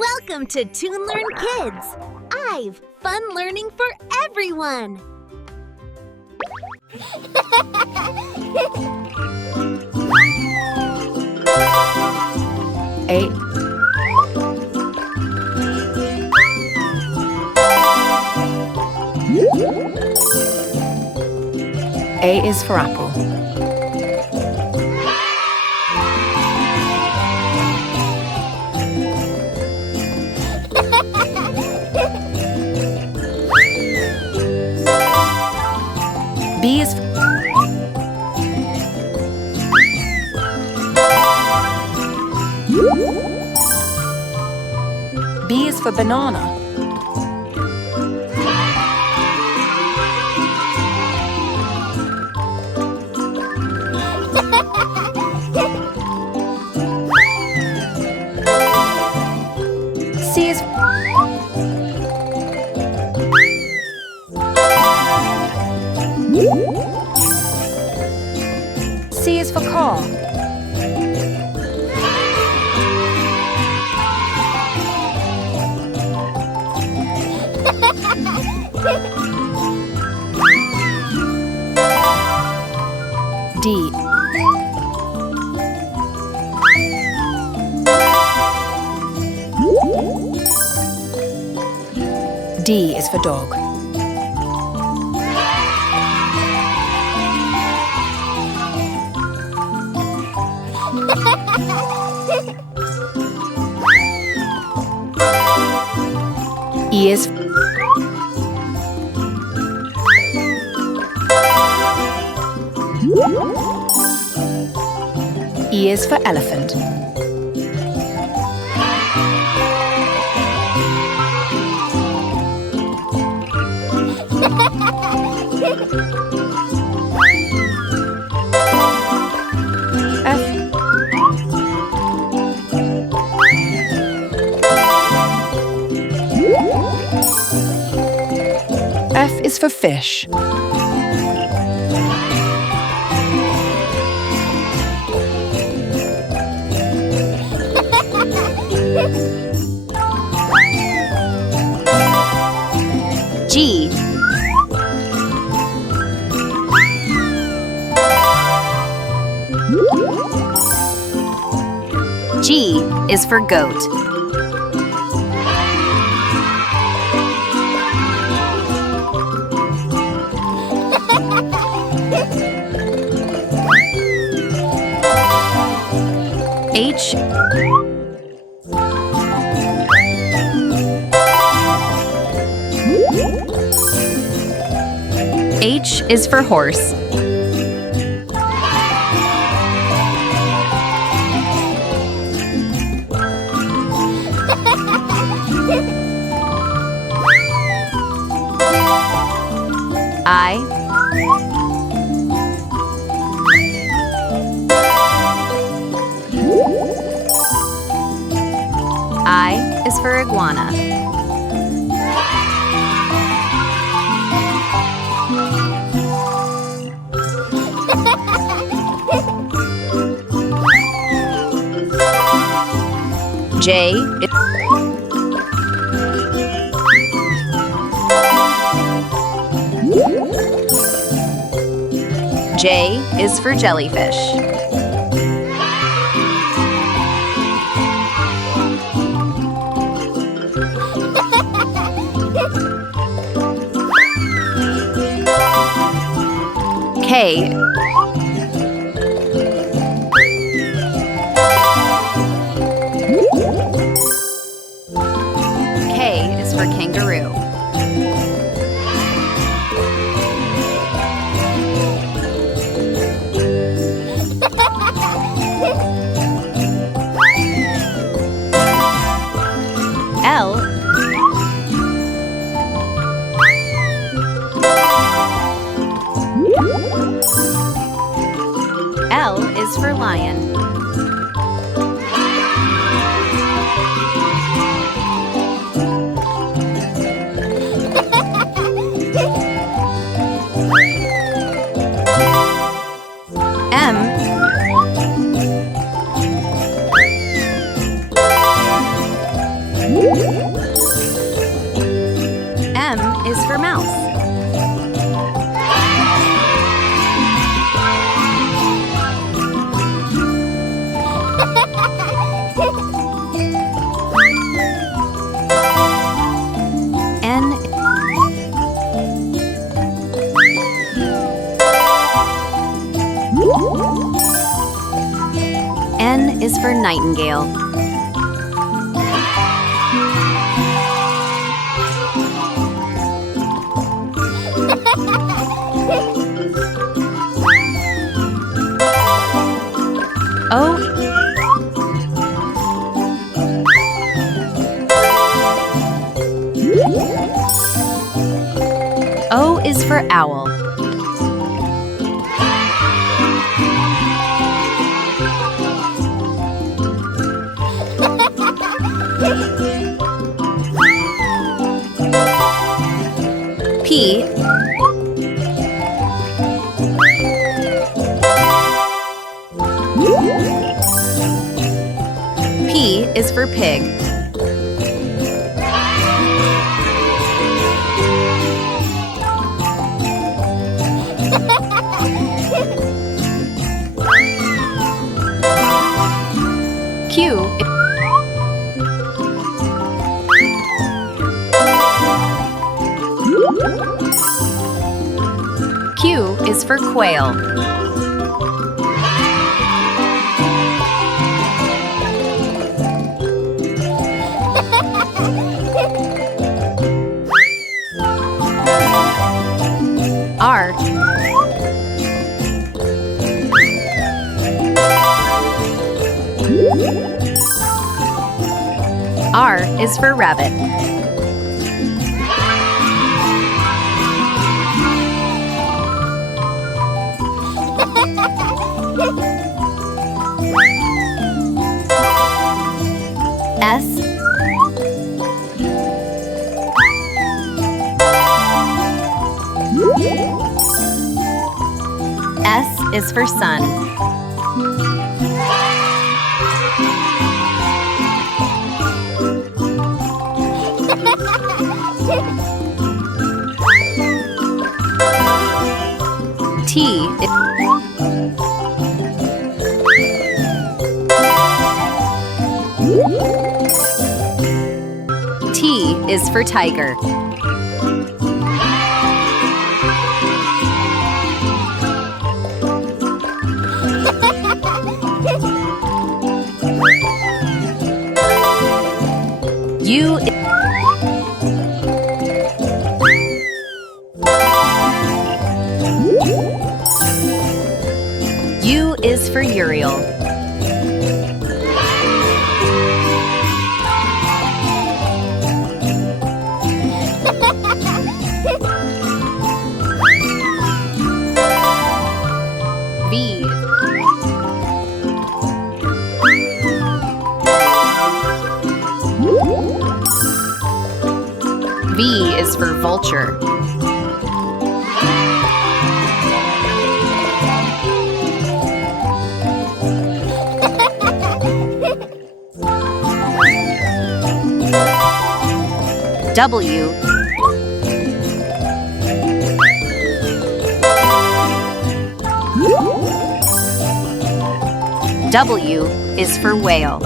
Welcome to Toon Learn Kids! I've fun learning for everyone! A is for apple. B is B is for banana. C is C is for car. D. D is for dog. E is E is for elephant. F. F is for fish. G. G is for goat. H. H is for horse. I is for iguana. J is for jellyfish. K is for kangaroo. L is for lion. M is for mouse. N N is for nightingale. O O is for owl. P P is for pig. Q Q is for quail. R R is for rabbit. S S is for sun. T T is for tiger. U U is for Uriel. V V is for vulture. W W is for whale.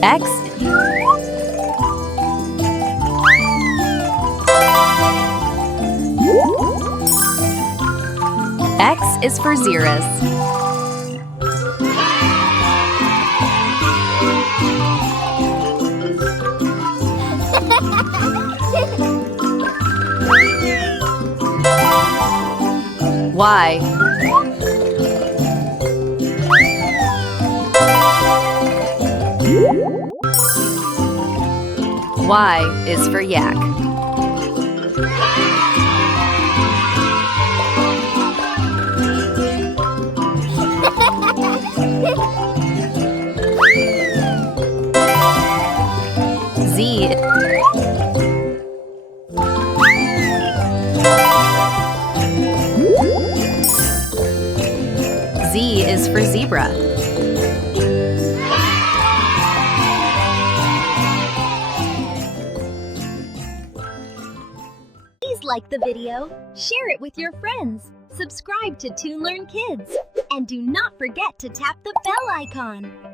X X is for xeris. Y Y is for yak. Z Z is for zebra. Please like the video, share it with your friends, subscribe to Toon Learn Kids, and do not forget to tap the bell icon.